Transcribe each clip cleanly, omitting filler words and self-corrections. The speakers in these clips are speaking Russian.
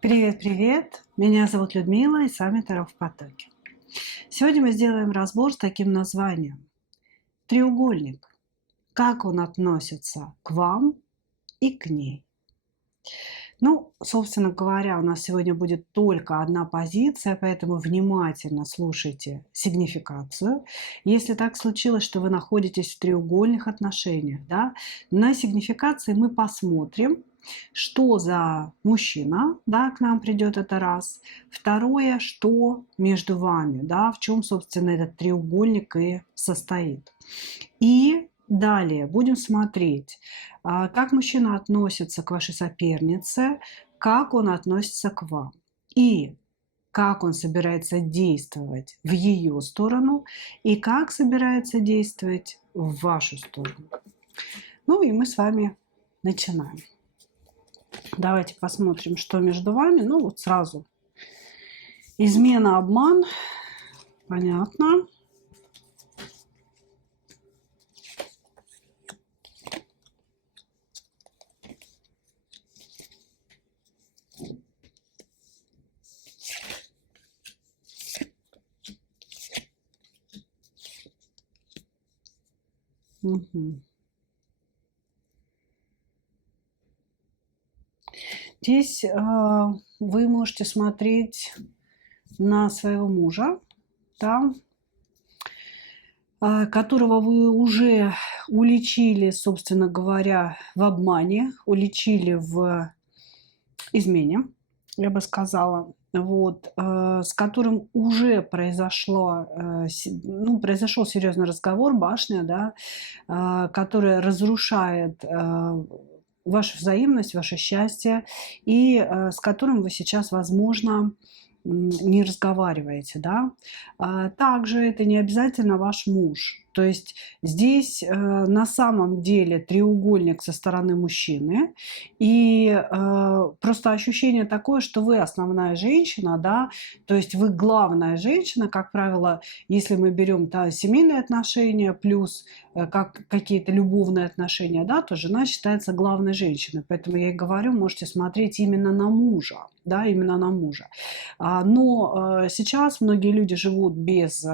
Привет-привет! Меня зовут Людмила, и с вами Таро в потоке. Сегодня мы сделаем разбор с таким названием «Треугольник». Как он относится к вам и к ней? Ну, собственно говоря, у нас сегодня будет только одна позиция, поэтому внимательно слушайте сигнификацию. Если так случилось, что вы находитесь в треугольных отношениях, да, на сигнификации мы посмотрим, что за мужчина, да, к нам придет, это раз. Второе, что между вами, да, в чем, собственно, этот треугольник и состоит. И далее будем смотреть, как мужчина относится к вашей сопернице, как он относится к вам. И как он собирается действовать в ее сторону и как собирается действовать в вашу сторону. Ну и мы с вами начинаем. Давайте посмотрим, что между вами. Ну вот сразу. Измена, обман. Понятно. Угу. Здесь вы можете смотреть на своего мужа, да, которого вы уже уличили, собственно говоря, в обмане, уличили в измене, я бы сказала, вот, с которым уже произошел серьезный разговор, башня, да, которая разрушает вашу взаимность, ваше счастье, и с которым вы сейчас, возможно, не разговариваете, да. Также это не обязательно ваш муж. То есть здесь на самом деле треугольник со стороны мужчины, и просто ощущение такое, что вы основная женщина, да, то есть вы главная женщина, как правило, если мы берем семейные отношения плюс как какие-то любовные отношения, да, то жена считается главной женщиной. Поэтому я и говорю, можете смотреть именно на мужа, да, именно на мужа. Но сейчас многие люди живут без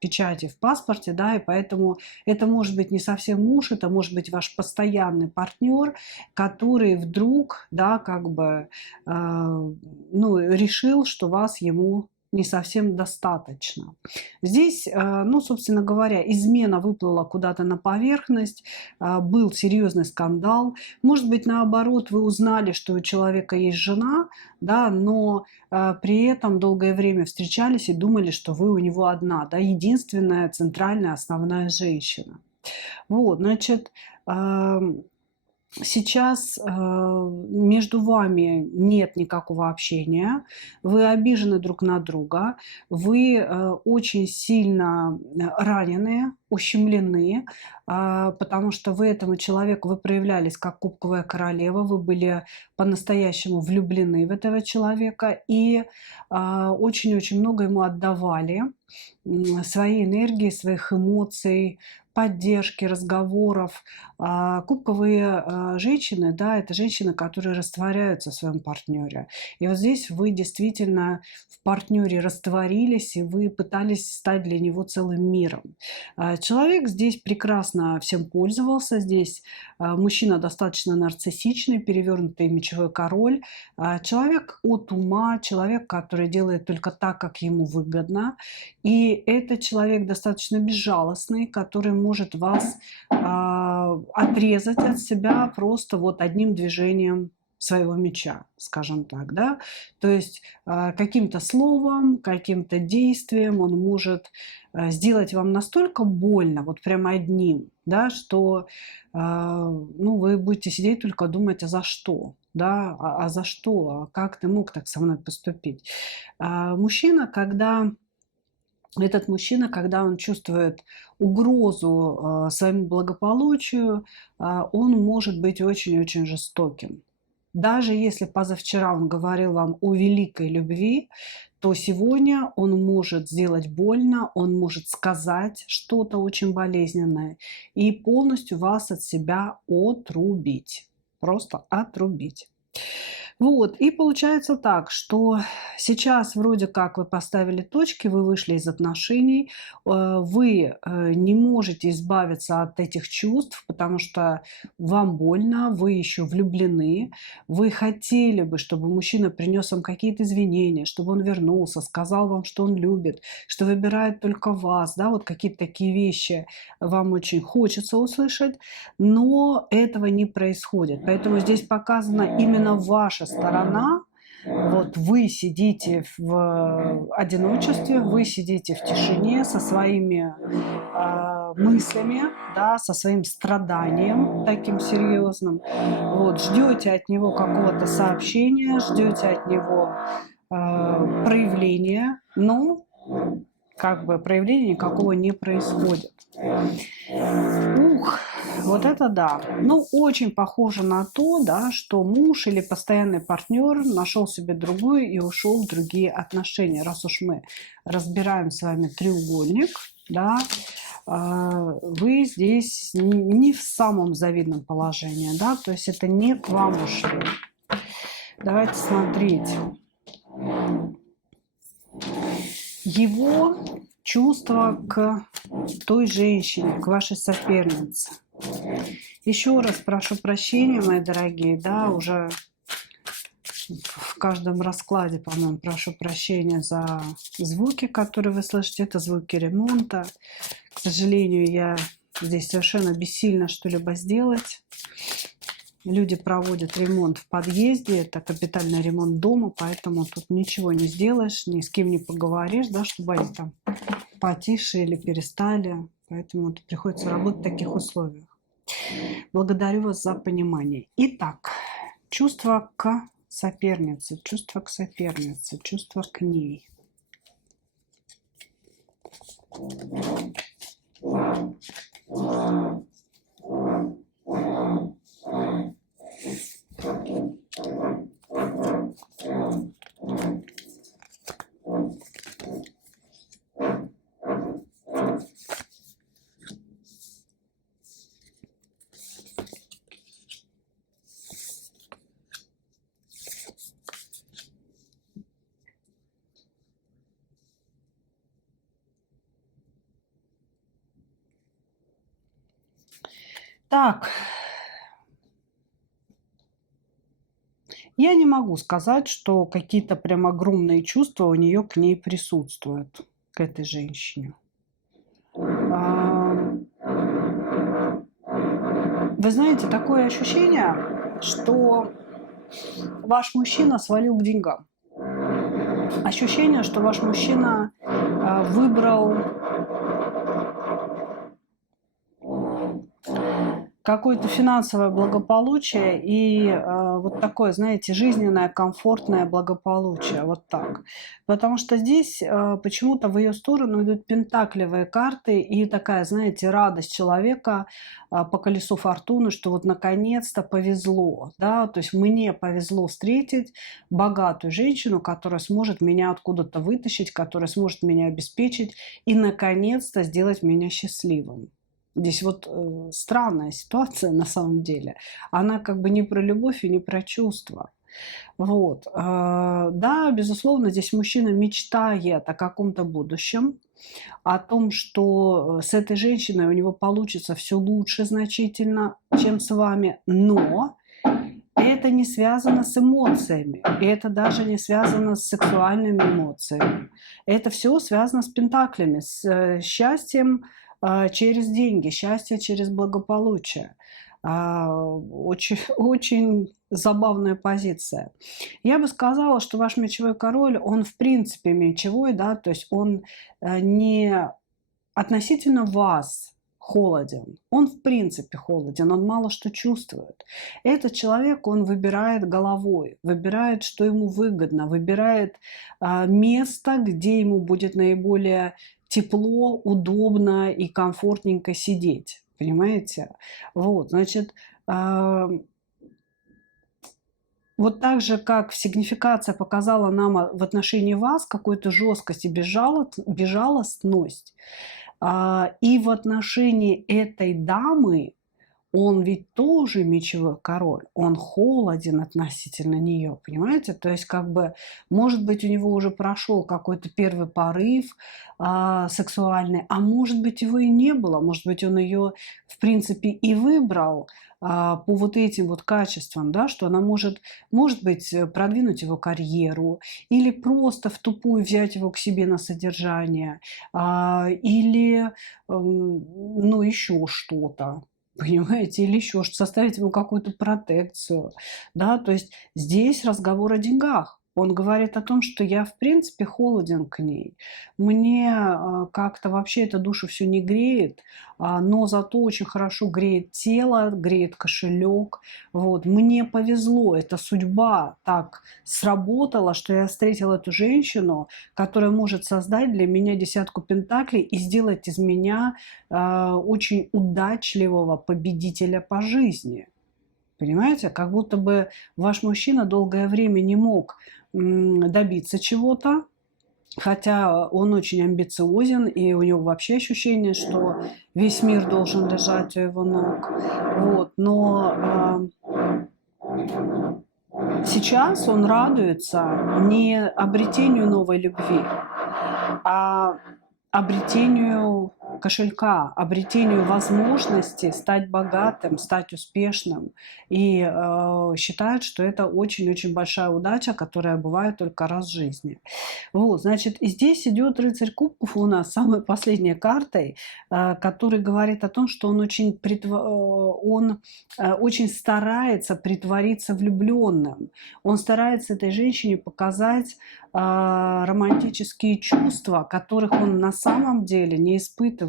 печати в паспорте, да, и поэтому это может быть не совсем муж, это может быть ваш постоянный партнер, который вдруг, да, как бы, решил, что вас ему не совсем достаточно. Здесь, собственно говоря, измена выплыла куда-то на поверхность, был серьезный скандал. Может быть, наоборот, вы узнали, что у человека есть жена, да, но при этом долгое время встречались и думали, что вы у него одна, да, единственная, центральная, основная женщина. Вот, значит, сейчас между вами нет никакого общения, вы обижены друг на друга, вы очень сильно ранены, ущемлены, потому что вы этому человеку, вы проявлялись как кубковая королева, вы были по-настоящему влюблены в этого человека и очень-очень много ему отдавали своей энергии, своих эмоций, поддержки, разговоров. Кубковые женщины, да, это женщины, которые растворяются в своем партнере. И вот здесь вы действительно в партнере растворились, и вы пытались стать для него целым миром. Человек здесь прекрасно всем пользовался. Здесь мужчина достаточно нарциссичный, перевернутый мечевой король. Человек от ума, человек, который делает только так, как ему выгодно. И этот человек достаточно безжалостный, который может вас отрезать от себя просто вот одним движением своего меча, скажем так, да. То есть каким-то словом, каким-то действием он может сделать вам настолько больно, вот прямо одним, да, что вы будете сидеть только думать, а за что? Да, а за что? А как ты мог так со мной поступить? Этот мужчина, когда он чувствует угрозу своему благополучию, он может быть очень-очень жестоким. Даже если позавчера он говорил вам о великой любви, то сегодня он может сделать больно, он может сказать что-то очень болезненное и полностью вас от себя отрубить. Просто отрубить. Вот, и получается так, что сейчас вроде как вы поставили точки, вы вышли из отношений, вы не можете избавиться от этих чувств, потому что вам больно, вы еще влюблены, вы хотели бы, чтобы мужчина принес вам какие-то извинения, чтобы он вернулся, сказал вам, что он любит, что выбирает только вас, да, вот какие-то такие вещи вам очень хочется услышать, но этого не происходит. Поэтому здесь показана именно ваша сторона. Вот вы сидите в одиночестве, вы сидите в тишине со своими мыслями, да, со своим страданием таким серьезным. Вот, ждете от него какого-то сообщения, ждете от него проявления, но как бы проявления никакого не происходит. Ух, вот это да. Ну, очень похоже на то, да, что муж или постоянный партнер нашел себе другую и ушел в другие отношения. Раз уж мы разбираем с вами треугольник, да, вы здесь не в самом завидном положении, да, то есть это не к вам ушли. Давайте смотреть. Его чувство к той женщине, к вашей сопернице. Еще раз прошу прощения, мои дорогие, да, уже в каждом раскладе, по-моему, прошу прощения за звуки, которые вы слышите. Это звуки ремонта. К сожалению, я здесь совершенно бессильна что-либо сделать. Люди проводят ремонт в подъезде, это капитальный ремонт дома, поэтому тут ничего не сделаешь, ни с кем не поговоришь, да, чтобы они там потише или перестали. Поэтому приходится работать в таких условиях. Благодарю вас за понимание. Итак, чувство к сопернице, чувство к ней. Так, я не могу сказать, что какие-то прям огромные чувства у нее к ней присутствуют, к этой женщине. Вы знаете, такое ощущение, что ваш мужчина свалил к деньгам. Ощущение, что ваш мужчина выбрал какое-то финансовое благополучие и вот такое, знаете, жизненное, комфортное благополучие, вот так. Потому что здесь почему-то в ее сторону идут пентаклевые карты и такая, знаете, радость человека по колесу фортуны, что вот наконец-то повезло, да, то есть мне повезло встретить богатую женщину, которая сможет меня откуда-то вытащить, которая сможет меня обеспечить и наконец-то сделать меня счастливым. Здесь вот странная ситуация на самом деле. Она как бы не про любовь и не про чувства. Вот. Да, безусловно, здесь мужчина мечтает о каком-то будущем, о том, что с этой женщиной у него получится все лучше значительно, чем с вами, но это не связано с эмоциями, и это даже не связано с сексуальными эмоциями. Это все связано с пентаклями, с счастьем, через деньги, счастье через благополучие. Очень, очень забавная позиция. Я бы сказала, что ваш мечевой король, он в принципе мечевой, да, то есть он не относительно вас холоден, он в принципе холоден, он мало что чувствует. Этот человек, он выбирает головой, выбирает, что ему выгодно, выбирает место, где ему будет наиболее тепло, удобно и комфортненько сидеть. Понимаете? Вот, значит, вот так же, как сигнификация показала нам в отношении вас какую-то жесткость и безжалостность, и в отношении этой дамы он ведь тоже мечевой король, он холоден относительно нее, понимаете? То есть, как бы, может быть, у него уже прошел какой-то первый порыв сексуальный, а может быть, его и не было, может быть, он ее, в принципе, и выбрал по вот этим вот качествам, да, что она может быть, продвинуть его карьеру или просто в тупую взять его к себе на содержание, или, ну, еще что-то. Понимаете, или еще что составить ему какую-то протекцию, да. То есть здесь разговор о деньгах. Он говорит о том, что я, в принципе, холоден к ней. Мне, как-то вообще эта душа все не греет, но зато очень хорошо греет тело, греет кошелек. Вот. Мне повезло, эта судьба так сработала, что я встретила эту женщину, которая может создать для меня десятку пентаклей и сделать из меня очень удачливого победителя по жизни. Понимаете? Как будто бы ваш мужчина долгое время не мог добиться чего-то, хотя он очень амбициозен, и у него вообще ощущение, что весь мир должен лежать у его ног. Вот. Но сейчас он радуется не обретению новой любви, а обретению кошелька, обретению возможности стать богатым, стать успешным. И считает, что это очень-очень большая удача, которая бывает только раз в жизни. Вот, значит, и здесь идет рыцарь кубков у нас самой последней картой, который говорит о том, что он очень старается притвориться влюбленным. Он старается этой женщине показать романтические чувства, которых он на самом деле не испытывает.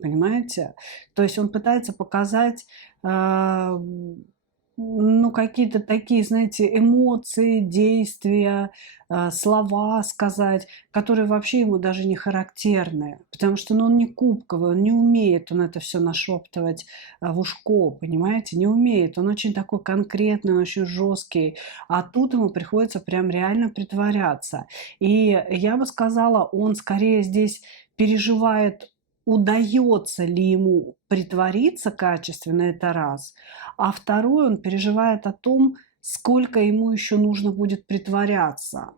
Понимаете? То есть он пытается показать ну, какие-то такие, знаете, эмоции, действия, слова сказать, которые вообще ему даже не характерны. Потому что ну, он не кубковый, он не умеет он это все нашептывать в ушко, понимаете? Не умеет. Он очень такой конкретный, он очень жесткий. А тут ему приходится прям реально притворяться. И я бы сказала, он скорее здесь переживает, удается ли ему притвориться качественно, это раз. А второй, он переживает о том, сколько ему еще нужно будет притворяться.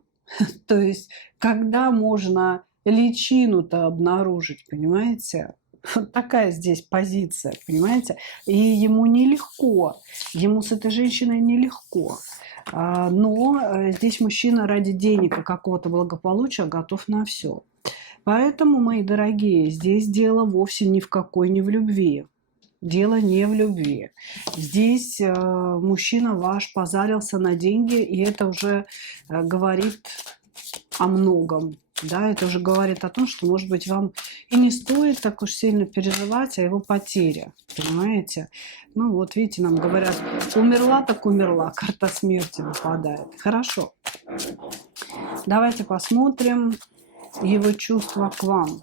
То есть, когда можно личину-то обнаружить, понимаете? Вот такая здесь позиция, понимаете? И ему нелегко, ему с этой женщиной нелегко. Но здесь мужчина ради денег и какого-то благополучия готов на все. Поэтому, мои дорогие, здесь дело вовсе ни в какой не в любви. Дело не в любви. Здесь мужчина ваш позарился на деньги, и это уже говорит о многом. Да, это уже говорит о том, что, может быть, вам и не стоит так уж сильно переживать о его потере. Понимаете? Ну, вот видите, нам говорят, умерла так умерла, карта смерти выпадает. Хорошо. Давайте посмотрим его чувства к вам.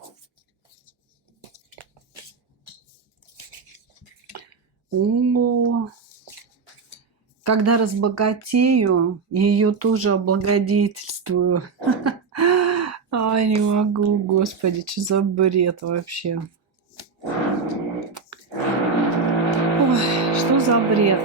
О, когда разбогатею, ее тоже облагодетельствую. Ай, не могу, господи, что за бред вообще. Ой, что за бред?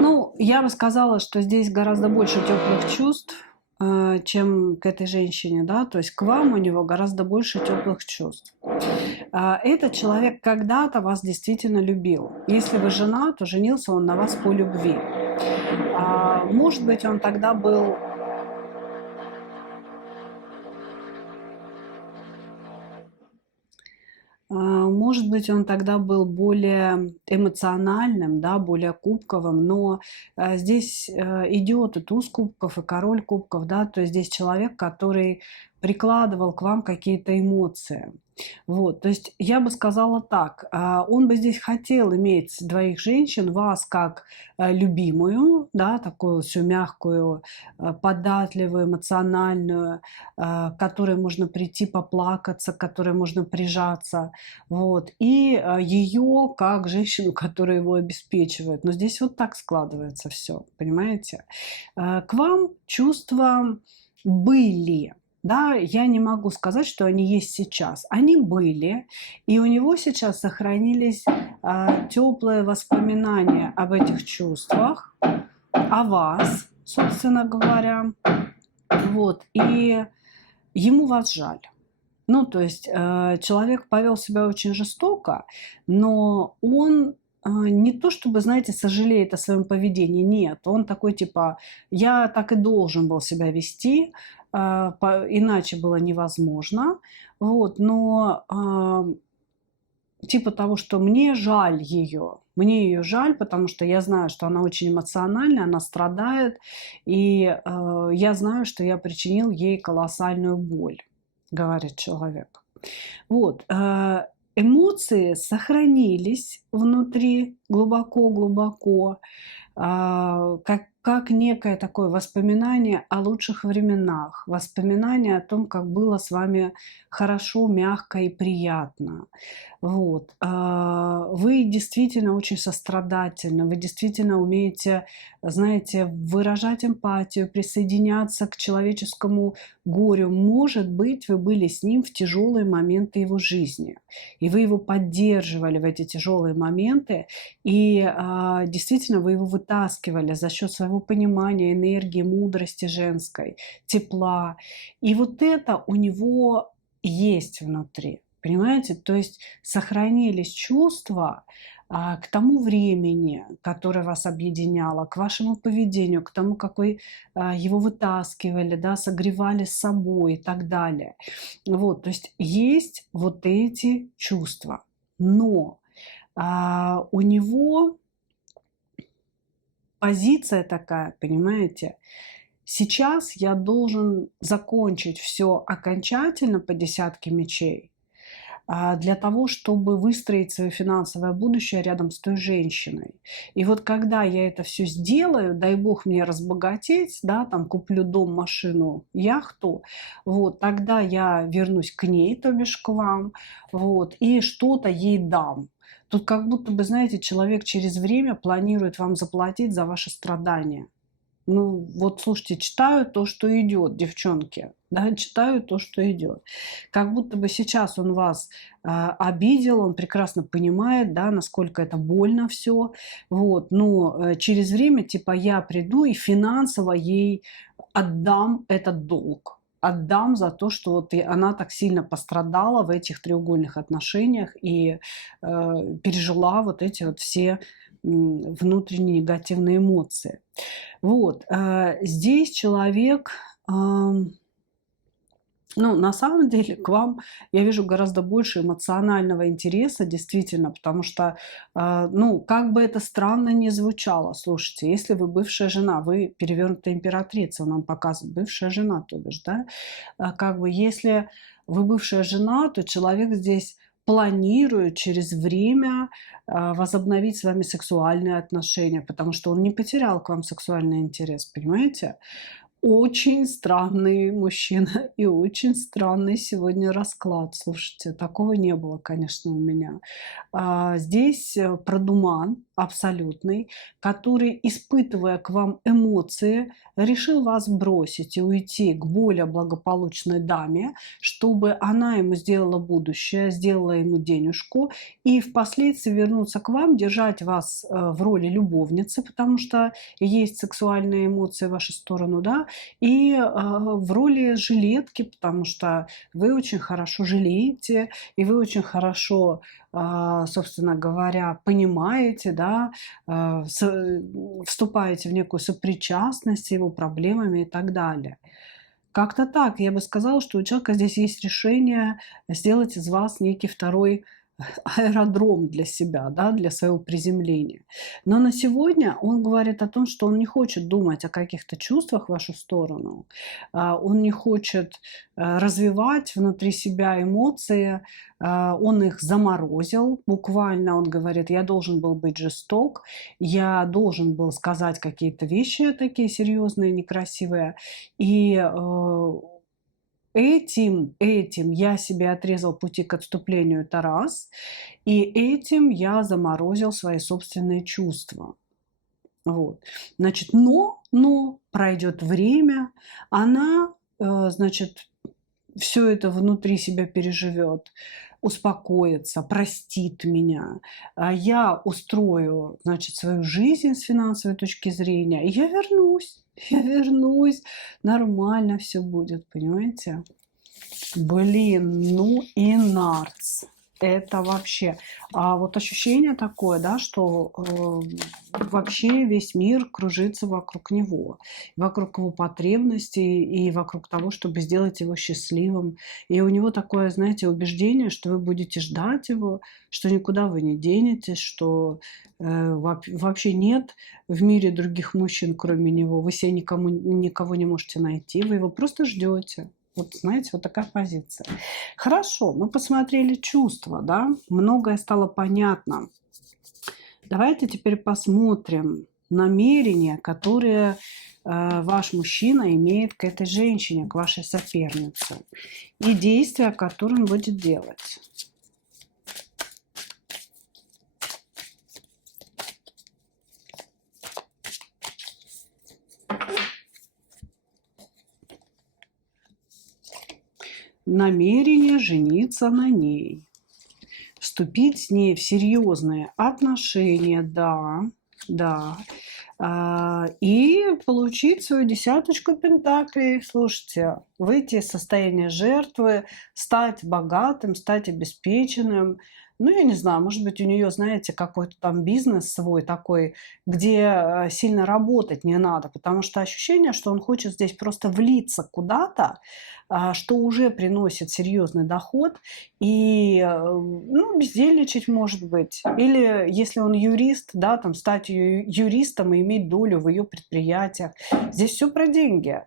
Ну, я бы сказала, что здесь гораздо больше теплых чувств, чем к этой женщине, да, то есть к вам у него гораздо больше теплых чувств. Этот человек когда-то вас действительно любил. Если вы жена, то женился он на вас по любви. Может быть, он тогда был может быть, он тогда был более эмоциональным, да, более кубковым, но здесь идет и туз кубков, и король кубков, да, то есть здесь человек, который прикладывал к вам какие-то эмоции. Вот, то есть я бы сказала так, он бы здесь хотел иметь двоих женщин, вас как любимую, да, такую всю мягкую, податливую, эмоциональную, к которой можно прийти поплакаться, к которой можно прижаться, вот, и ее как женщину, которая его обеспечивает. Но здесь вот так складывается все, понимаете? К вам чувства были. Да, я не могу сказать, что они есть сейчас. Они были, и у него сейчас сохранились теплые воспоминания об этих чувствах, о вас, собственно говоря. Вот, и ему вас жаль. Ну, то есть человек повел себя очень жестоко, но он не то чтобы, знаете, сожалеет о своем поведении, нет, он такой типа, я так и должен был себя вести, иначе было невозможно, вот, но типа того, что мне ее жаль, потому что я знаю, что она очень эмоциональная, она страдает, и я знаю, что я причинил ей колоссальную боль, говорит человек. Вот, эмоции сохранились внутри глубоко-глубоко, как некое такое воспоминание о лучших временах, воспоминание о том, как было с вами хорошо, мягко и приятно. Вот. Вы действительно очень сострадательны, вы действительно умеете, знаете, выражать эмпатию, присоединяться к человеческому горю. Может быть, вы были с ним в тяжелые моменты его жизни, и вы его поддерживали в эти тяжелые моменты, и действительно вы его вытаскивали за счет своего понимания, энергии, мудрости женской, тепла. И вот это у него есть внутри. Понимаете? То есть сохранились чувства к тому времени, которое вас объединяло, к вашему поведению, к тому, как вы его вытаскивали, да, согревали с собой и так далее. Вот, то есть вот эти чувства. Но у него позиция такая, понимаете, сейчас я должен закончить все окончательно по десятке мечей, для того, чтобы выстроить свое финансовое будущее рядом с той женщиной. И вот когда я это все сделаю, дай бог мне разбогатеть, да, там куплю дом, машину, яхту, вот, тогда я вернусь к ней, то бишь к вам, вот, и что-то ей дам. Тут как будто бы, знаете, человек через время планирует вам заплатить за ваши страдания. Ну, вот слушайте, читаю то, что идет, девчонки, да, читаю то, что идет. Как будто бы сейчас он вас обидел, он прекрасно понимает, да, насколько это больно все, вот, но через время, типа, я приду и финансово ей отдам этот долг. Отдам за то, что вот и она так сильно пострадала в этих треугольных отношениях и пережила вот эти вот все внутренние негативные эмоции. Вот, здесь человек, ну, на самом деле, к вам я вижу гораздо больше эмоционального интереса, действительно, потому что, ну, как бы это странно ни звучало, слушайте, если вы бывшая жена, вы перевернутая императрица, он нам показывает, бывшая жена, то бишь, да, как бы если вы бывшая жена, то человек здесь планирует через время возобновить с вами сексуальные отношения, потому что он не потерял к вам сексуальный интерес, понимаете? Очень странный мужчина и очень странный сегодня расклад. Слушайте, такого не было, конечно, у меня. Здесь продуман абсолютный, который, испытывая к вам эмоции, решил вас бросить и уйти к более благополучной даме, чтобы она ему сделала будущее, сделала ему денежку, и впоследствии вернуться к вам, держать вас в роли любовницы, потому что есть сексуальные эмоции в вашу сторону, да, и в роли жилетки, потому что вы очень хорошо жалеете, и вы очень хорошо, собственно говоря, понимаете, да, вступаете в некую сопричастность с его проблемами и так далее. Как-то так. Я бы сказала, что у человека здесь есть решение сделать из вас некий второй аэродром для себя, да, для своего приземления. Но на сегодня он говорит о том, что он не хочет думать о каких-то чувствах в вашу сторону, он не хочет развивать внутри себя эмоции, он их заморозил. Буквально он говорит: я должен был быть жесток, я должен был сказать какие-то вещи такие серьезные, некрасивые. И этим я себе отрезал пути к отступлению, это раз. И этим я заморозил свои собственные чувства. Вот. Значит, но пройдет время, она, значит, все это внутри себя переживет, успокоится, простит меня. Я устрою, значит, свою жизнь с финансовой точки зрения, и я вернусь, нормально все будет, понимаете? Блин, ну и нарц. Это вообще. А вот ощущение такое, да, что вообще весь мир кружится вокруг него, вокруг его потребностей и вокруг того, чтобы сделать его счастливым. И у него такое, знаете, убеждение, что вы будете ждать его, что никуда вы не денетесь, что вообще нет в мире других мужчин, кроме него. Вы себе никого не можете найти, вы его просто ждете. Вот, знаете, вот такая позиция. Хорошо, мы посмотрели чувства, да, многое стало понятно. Давайте теперь посмотрим намерения, которые ваш мужчина имеет к этой женщине, к вашей сопернице, и действия, которые он будет делать. Намерение жениться на ней, вступить с ней в серьезные отношения, да, и получить свою десяточку пентаклей. Слушайте, выйти из состояния жертвы, стать богатым, стать обеспеченным. Ну, я не знаю, может быть, у нее, знаете, какой-то там бизнес свой такой, где сильно работать не надо, потому что ощущение, что он хочет здесь просто влиться куда-то, что уже приносит серьезный доход, и, ну, бездельничать, может быть. Или если он юрист, да, там стать юристом и иметь долю в ее предприятиях. Здесь все про деньги.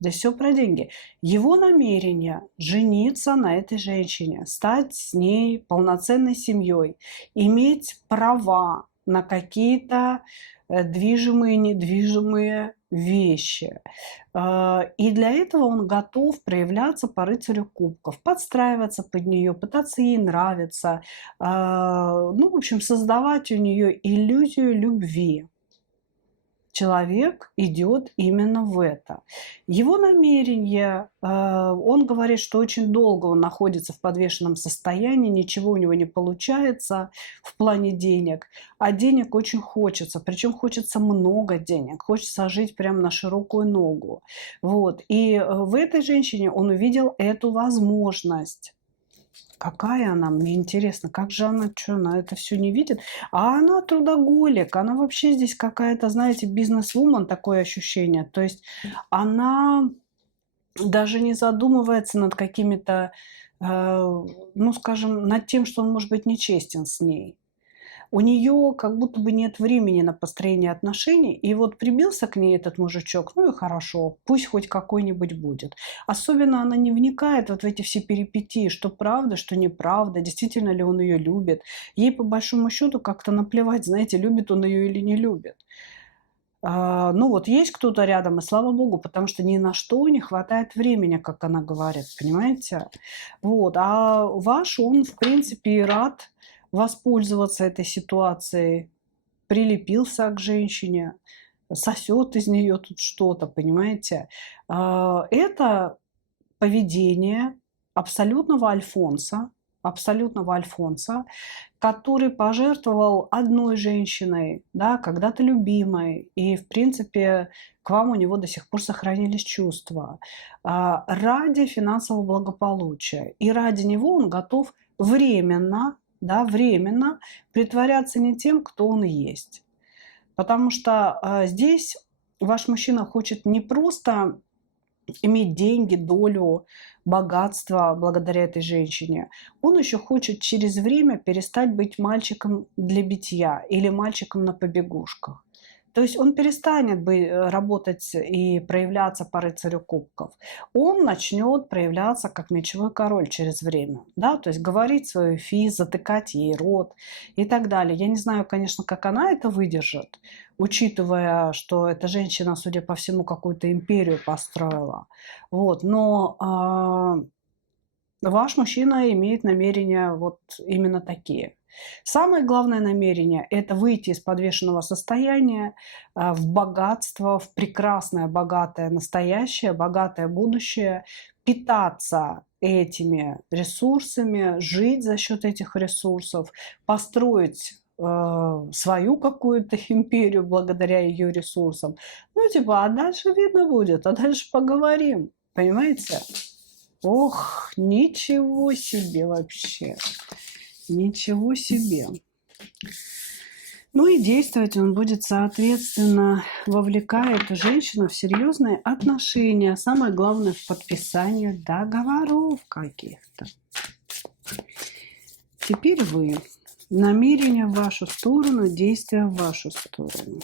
Здесь все про деньги. Его намерение жениться на этой женщине, стать с ней полноценной семьей, иметь права на какие-то движимые, недвижимые вещи. И для этого он готов проявляться по рыцарю кубков, подстраиваться под нее, пытаться ей нравиться, ну, в общем, создавать у нее иллюзию любви. Человек идет именно в это. Его намерение, он говорит, что очень долго он находится в подвешенном состоянии, ничего у него не получается в плане денег, а денег очень хочется, причем хочется много денег, хочется жить прямо на широкую ногу. Вот. И в этой женщине он увидел эту возможность. Какая она? Мне интересно, как же она, что, она это все не видит? А она трудоголик, она вообще здесь какая-то, знаете, бизнес-вумен, такое ощущение. То есть она даже не задумывается над какими-то, ну, скажем, над тем, что он может быть нечестен с ней. У нее как будто бы нет времени на построение отношений, и вот прибился к ней этот мужичок, ну и хорошо, пусть хоть какой-нибудь будет. Особенно она не вникает вот в эти все перипетии, что правда, что неправда, действительно ли он ее любит. Ей по большому счету как-то наплевать, знаете, любит он ее или не любит. Ну вот есть кто-то рядом, и слава богу, потому что ни на что не хватает времени, как она говорит, понимаете? Вот, а ваш, он, в принципе, и рад воспользоваться этой ситуацией, прилепился к женщине, сосет из нее тут что-то, понимаете? Это поведение абсолютного альфонса, который пожертвовал одной женщиной, да, когда-то любимой, и, в принципе, к вам у него до сих пор сохранились чувства, ради финансового благополучия. И ради него он готов временно притворяться не тем, кто он есть. Потому что здесь ваш мужчина хочет не просто иметь деньги, долю, богатство благодаря этой женщине. Он еще хочет через время перестать быть мальчиком для битья или мальчиком на побегушках. То есть он перестанет работать и проявляться по рыцарю кубков. Он начнет проявляться как мечевой король через время. Да? То есть говорить свою фи, затыкать ей рот и так далее. Я не знаю, конечно, как она это выдержит, учитывая, что эта женщина, судя по всему, какую-то империю построила. Вот. Но ваш мужчина имеет намерения вот именно такие. Самое главное намерение – это выйти из подвешенного состояния в богатство, в прекрасное, богатое настоящее, богатое будущее, питаться этими ресурсами, жить за счет этих ресурсов, построить свою какую-то империю благодаря ее ресурсам. Ну, типа, а дальше видно будет, а дальше поговорим. Понимаете? Ох, ничего себе вообще. Ничего себе. Ну и действовать он будет, соответственно, вовлекая эту женщину в серьезные отношения. Самое главное, в подписании договоров каких-то. Теперь вы. Намерения в вашу сторону, действия в вашу сторону.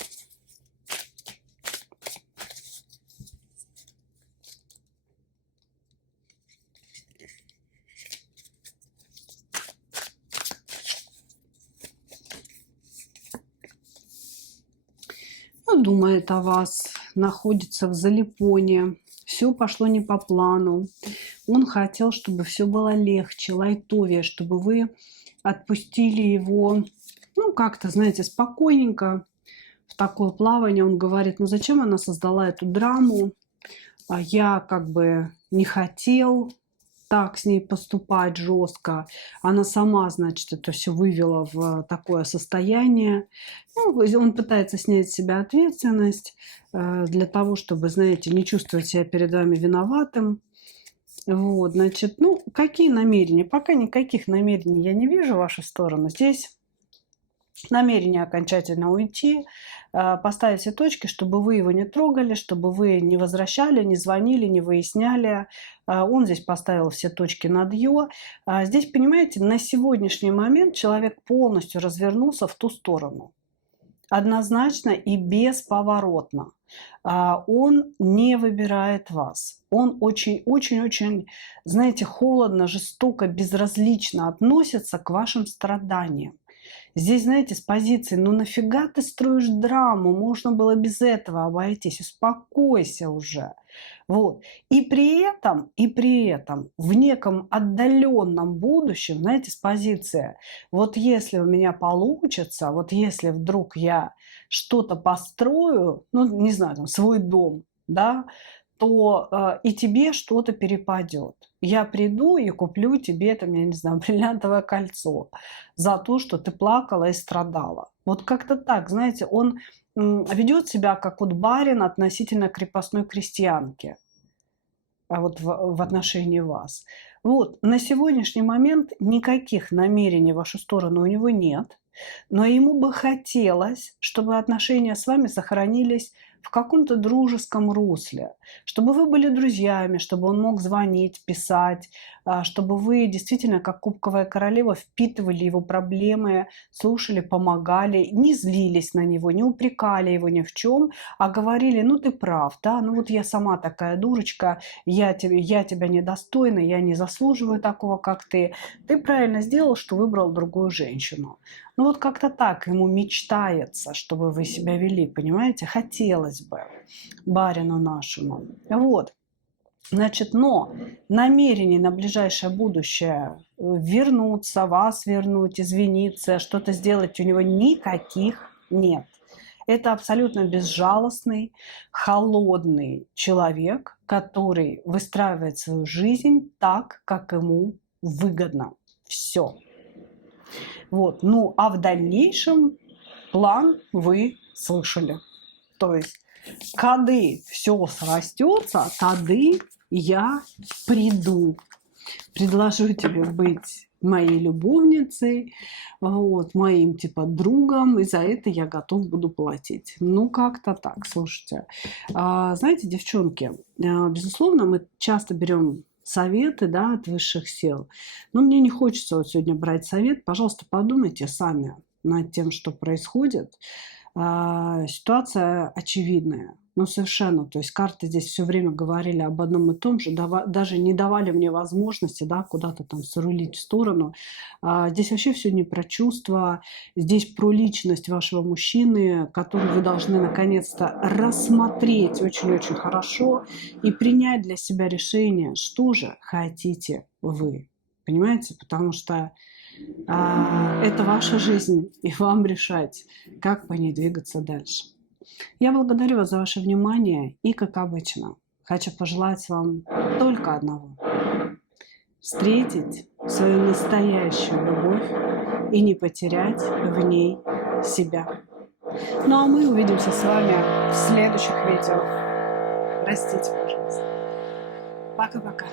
Он думает о вас, находится в залипоне, все пошло не по плану. Он хотел, чтобы все было легче, лайтовее, чтобы вы отпустили его, ну, как-то, знаете, спокойненько в такое плавание. Он говорит, ну, зачем она создала эту драму? А я как бы не хотел так с ней поступать жестко. Она сама, значит, это все вывела в такое состояние. Ну, он пытается снять с себя ответственность для того, чтобы, знаете, не чувствовать себя перед вами виноватым. Вот, значит, ну, какие намерения? Пока никаких намерений я не вижу в вашу сторону. Здесь намерение окончательно уйти, поставить все точки, чтобы вы его не трогали, чтобы вы не возвращали, не звонили, не выясняли. Он здесь поставил все точки над «ё». Здесь, понимаете, на сегодняшний момент человек полностью развернулся в ту сторону. Однозначно и бесповоротно. Он не выбирает вас. Он очень-очень-очень, знаете, холодно, жестоко, безразлично относится к вашим страданиям. Здесь, знаете, с позиции, ну нафига ты строишь драму, можно было без этого обойтись, успокойся уже. Вот. И при этом в неком отдаленном будущем, знаете, с позиции, вот если у меня получится, вот если вдруг я что-то построю, ну, не знаю, там, свой дом, да, то и тебе что-то перепадет. Я приду и куплю тебе, там, я не знаю, бриллиантовое кольцо за то, что ты плакала и страдала. Вот как-то так, знаете, он ведет себя как вот барин относительно крепостной крестьянки вот в отношении вас. Вот, на сегодняшний момент никаких намерений в вашу сторону у него нет, но ему бы хотелось, чтобы отношения с вами сохранились в каком-то дружеском русле, чтобы вы были друзьями, чтобы он мог звонить, писать, чтобы вы действительно, как кубковая королева, впитывали его проблемы, слушали, помогали, не злились на него, не упрекали его ни в чем, а говорили, ну ты прав, да, ну вот я сама такая дурочка, я тебя недостойна, я не заслуживаю такого, как ты правильно сделал, что выбрал другую женщину. Ну вот как-то так ему мечтается, чтобы вы себя вели, понимаете? Хотелось бы барину нашему. Вот. Значит, но намерений на ближайшее будущее вернуться, вас вернуть, извиниться, что-то сделать у него никаких нет. Это абсолютно безжалостный, холодный человек, который выстраивает свою жизнь так, как ему выгодно. Все. Вот. Ну, а в дальнейшем план вы слышали. То есть, кады все срастется, тады я приду. Предложу тебе быть моей любовницей, вот, моим типа другом, и за это я готов буду платить. Ну, как-то так, слушайте. Знаете, девчонки, безусловно, мы часто берем советы, да, от высших сил. Но мне не хочется вот сегодня брать совет. Пожалуйста, подумайте сами над тем, что происходит. Ситуация очевидная. Ну, совершенно. То есть карты здесь все время говорили об одном и том же, даже не давали мне возможности, да, куда-то там срулить в сторону. Здесь вообще все не про чувства, здесь про личность вашего мужчины, которую вы должны наконец-то рассмотреть очень-очень хорошо и принять для себя решение, что же хотите вы. Понимаете? Потому что это ваша жизнь, и вам решать, как по ней двигаться дальше. Я благодарю вас за ваше внимание и, как обычно, хочу пожелать вам только одного. Встретить свою настоящую любовь и не потерять в ней себя. Ну а мы увидимся с вами в следующих видео. Простите, пожалуйста. Пока-пока.